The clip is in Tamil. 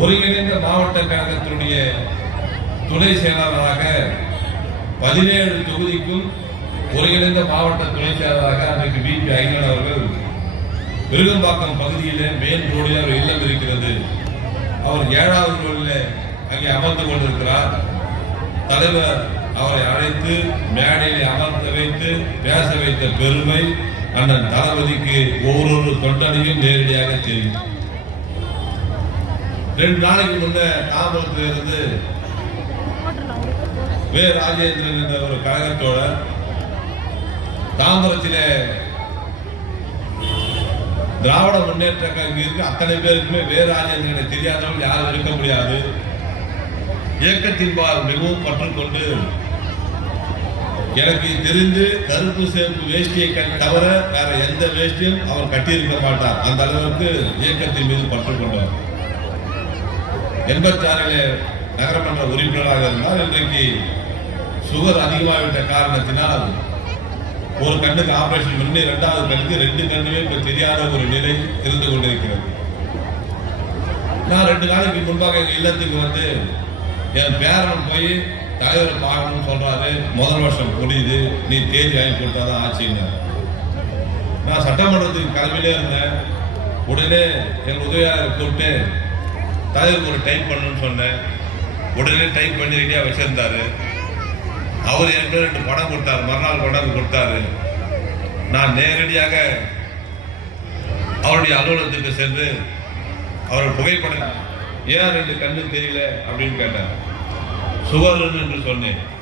ஒருங்கிணைந்த மாவட்ட கழகத்தினுடைய துணை செயலாளராக பதினேழு தொகுதிக்கும் ஒருங்கிணைந்த மாவட்ட துணை செயலாளராக அன்றைக்கு பிபி ஐங்கன் அவர்கள் விருகம்பாக்கம் பகுதியிலே மேல் ரோடில் அவர் இல்லம் இருக்கிறது. அவர் ஏழாவது ரோடில் அங்கே அமர்ந்து கொண்டிருக்கிறார். தலைவர் அவரை அழைத்து மேடையில் அமர்த்த வைத்து பேச வைத்த பெருமை அண்ணன் தளபதிக்கு ஒவ்வொரு தொண்டனையும் நேரடியாக தெரியும் ரெண்டு நாளைக்கு முன்ன தாம்பரத்தில் இருந்து வே. ராஜேந்திரன் என்ற ஒரு கழகத்தோட தாம்பரத்திலே திராவிட முன்னேற்ற கழகம் இருக்கு. அத்தனை பேருக்குமே வே. ராஜேந்திரனை தெரியாதவங்க யாரும் இருக்க முடியாது. இயக்கத்தின்பால் மிகவும் பற்றுக்கொண்டு எனக்கு தெரிந்து கருப்பு சேர்ப்பு வேஷ்டியை தவிர வேற எந்த வேஷ்டியும் அவர் கட்டியிருக்க மாட்டார். அந்த அளவுக்கு இயக்கத்தின் மீது பற்றுக்கொண்டார் எண்பத்தி ஆறிலே நகரமன்ற உறுப்பினராக இருந்தால் இன்றைக்கு சுகர் அதிகமாகிவிட்ட காரணத்தினால் ஒரு கண்ணுக்கு ஆபரேஷன் பண்ணி ரெண்டாவது கண்ணுக்கு ரெண்டு கண்ணுமே இப்போ தெரியாத ஒரு நிலை இருந்து கொண்டிருக்கிறது. நான் ரெண்டு நாளைக்கு முன்பாக எங்கள் இல்லத்துக்கு வந்து என் பேரன் போய் தலைவரை பார்க்கணும்னு சொல்கிறாரு முதல் வருஷம் முடியுது. நீ தேதி வாங்கி கொடுத்தாதான் ஆச்சுங்க நான் சட்டமன்றத்துக்கு கிளம்பிலே இருந்தேன். உடனே என் உதவியாளர் கூப்பிட்டு தலைவருக்கு ஒரு டைப் பண்ணணும்னு சொன்னேன். உடனே டைப் பண்ணி ரெடியாக வச்சுருந்தாரு. அவர் எனக்கு ரெண்டு படம் கொடுத்தாரு. மறுநாள் கொண்டாந்து கொடுத்தாரு. நான் நேரடியாக அவருடைய அலுவலகத்துக்கு சென்று அவர் புகைப்படம் ஏன் ரெண்டு கண்ணு தெரியல அப்படின்னு கேட்டார். சுகர் என்று சொன்னேன்.